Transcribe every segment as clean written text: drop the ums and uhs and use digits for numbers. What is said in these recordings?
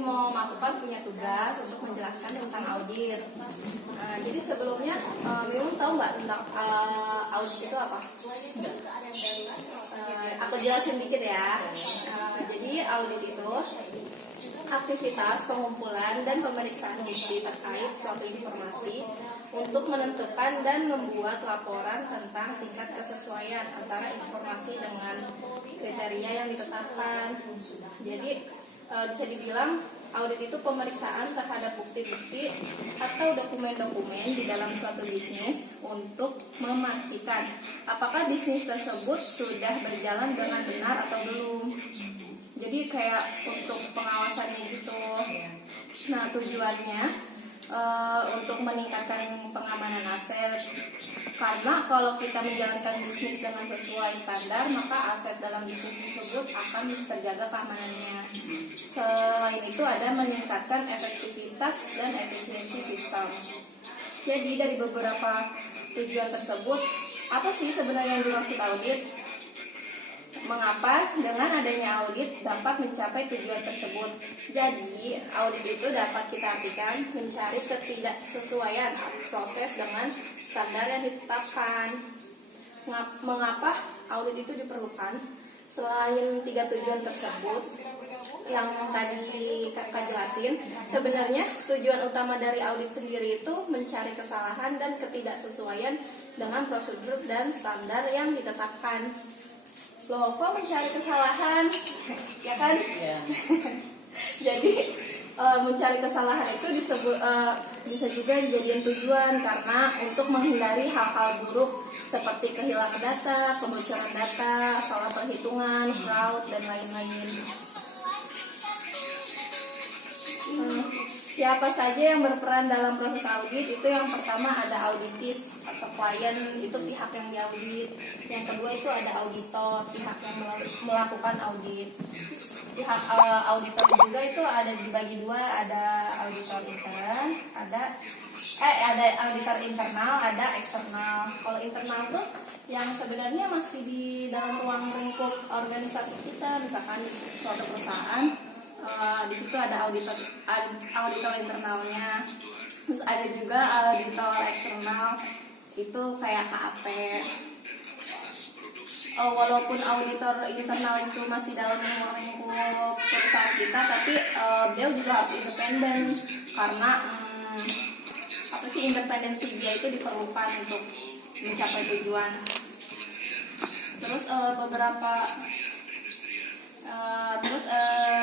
mau melakukan punya tugas untuk menjelaskan tentang audit. Jadi sebelumnya Mimun tahu nggak tentang audit itu apa? Aku jelasin dikit ya. Jadi audit itu aktivitas pengumpulan dan pemeriksaan bukti terkait suatu informasi untuk menentukan dan membuat laporan tentang tingkat kesesuaian antara informasi dengan kriteria yang ditetapkan. Jadi bisa dibilang audit itu pemeriksaan terhadap bukti-bukti atau dokumen-dokumen di dalam suatu bisnis untuk memastikan apakah bisnis tersebut sudah berjalan dengan benar atau belum. Jadi kayak untuk pengawasannya gitu. Nah, tujuannya untuk meningkatkan pengamanan aset. Karena kalau kita menjalankan bisnis dengan sesuai standar, maka aset dalam bisnis tersebut akan terjaga keamanannya. Selain itu ada meningkatkan efektivitas dan efisiensi sistem. Jadi dari beberapa tujuan tersebut, apa sih sebenarnya yang dimaksud audit? Mengapa dengan adanya audit dapat mencapai tujuan tersebut? Jadi, audit itu dapat kita artikan mencari ketidaksesuaian proses dengan standar yang ditetapkan. Mengapa audit itu diperlukan? Selain 3 tujuan tersebut yang tadi kakak jelasin, sebenarnya tujuan utama dari audit sendiri itu mencari kesalahan dan ketidaksesuaian dengan prosedur dan standar yang ditetapkan. Loh, kok mencari kesalahan? Ya kan? Yeah. Jadi mencari kesalahan itu bisa juga dijadikan tujuan karena untuk menghindari hal-hal buruk seperti kehilangan data, kebocoran data, salah perhitungan, fraud, dan lain-lain. Siapa saja yang berperan dalam proses audit? Itu yang pertama ada auditis atau klien, itu pihak yang diaudit. Yang kedua itu ada auditor, pihak yang melakukan audit. Pihak auditor juga itu ada dibagi dua, ada auditor intern, ada auditor internal, ada eksternal. Kalau internal tuh yang sebenarnya masih di dalam ruang lingkup organisasi kita, misalkan di suatu perusahaan. Di situ ada auditor internalnya, terus ada juga auditor eksternal, itu kayak KAP. Walaupun auditor internal itu masih dalam lingkup perusahaan kita, tapi beliau juga harus independen karena independensi dia itu diperlukan untuk mencapai tujuan. Terus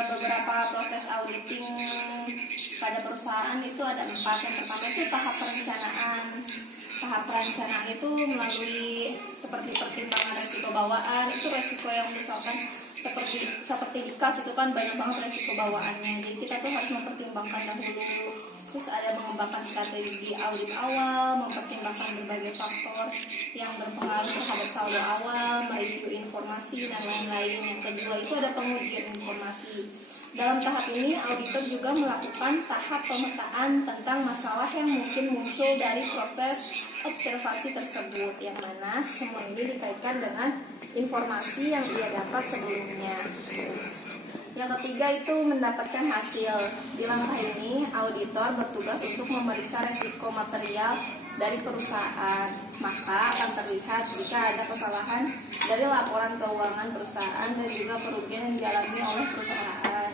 beberapa proses auditing pada perusahaan itu ada 4. Yang pertama itu tahap perencanaan. Tahap perencanaan itu melalui seperti pertimbangan resiko bawaan. Itu resiko yang misalkan seperti di kas itu kan banyak banget resiko bawaannya. Jadi kita tuh harus mempertimbangkan dahulu. Terus ada mengembangkan strategi audit awal, mempertimbangkan berbagai faktor yang berpengaruh terhadap saldo awal, mereview informasi, dan lain-lain. Yang kedua itu ada pengujian informasi. Dalam tahap ini, auditor juga melakukan tahap pemetaan tentang masalah yang mungkin muncul dari proses observasi tersebut, yang mana semua ini dikaitkan dengan informasi yang ia dapat sebelumnya. Yang ketiga itu mendapatkan hasil. Di langkah ini, auditor bertugas untuk memeriksa resiko material dari perusahaan. Maka akan terlihat jika ada kesalahan dari laporan keuangan perusahaan dan juga kerugian yang dialami oleh perusahaan.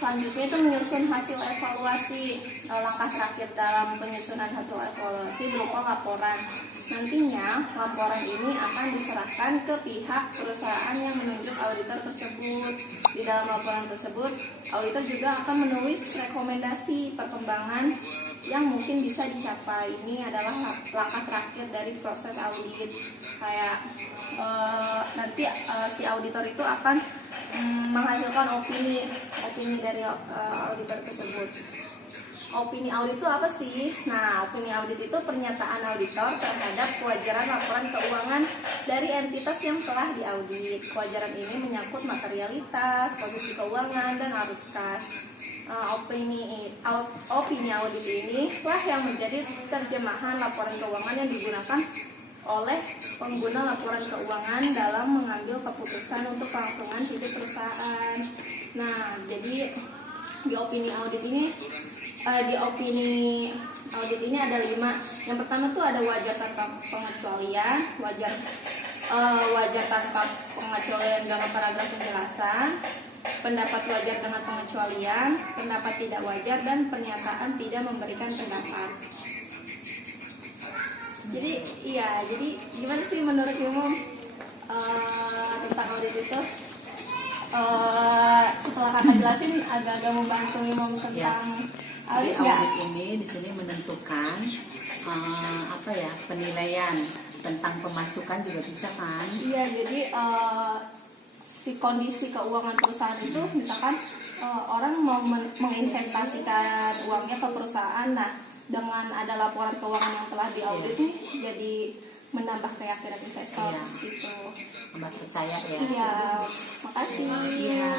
Selanjutnya itu menyusun hasil evaluasi. Langkah terakhir dalam penyusunan hasil evaluasi berupa laporan. Nantinya laporan ini akan diserahkan ke pihak perusahaan yang menunjuk auditor tersebut. Di dalam laporan tersebut, auditor juga akan menulis rekomendasi perkembangan yang mungkin bisa dicapai. Ini adalah langkah terakhir dari proses audit. Kayak nanti si auditor itu akan menghasilkan opini dari auditor tersebut. Opini audit itu apa sih? Nah, opini audit itu pernyataan auditor terhadap kewajaran laporan keuangan dari entitas yang telah diaudit. Kewajaran ini menyangkut materialitas, posisi keuangan, dan arus kas. Opini audit ini lah yang menjadi terjemahan laporan keuangan yang digunakan oleh pengguna laporan keuangan dalam mengambil keputusan untuk kelangsungan hidup perusahaan. Nah, jadi di opini audit ini ada 5. Yang pertama tuh ada wajar tanpa pengecualian, wajar tanpa pengecualian dalam paragraf penjelasan, pendapat wajar dengan pengecualian, pendapat tidak wajar, dan pernyataan tidak memberikan pendapat. Jadi gimana sih menurut Imam tentang audit itu? Setelah kakak jelasin agak-agak membantu Imam tentang Jadi audit ini di sini menentukan penilaian tentang pemasukan juga bisa kan? Iya, jadi si kondisi keuangan perusahaan itu misalkan orang mau menginvestasikan uangnya ke perusahaan, nah dengan ada laporan keuangan yang telah diaudit nih, jadi menambah keyakinan investor gitu. Tambah percaya ya. Iya, makasih. Iya.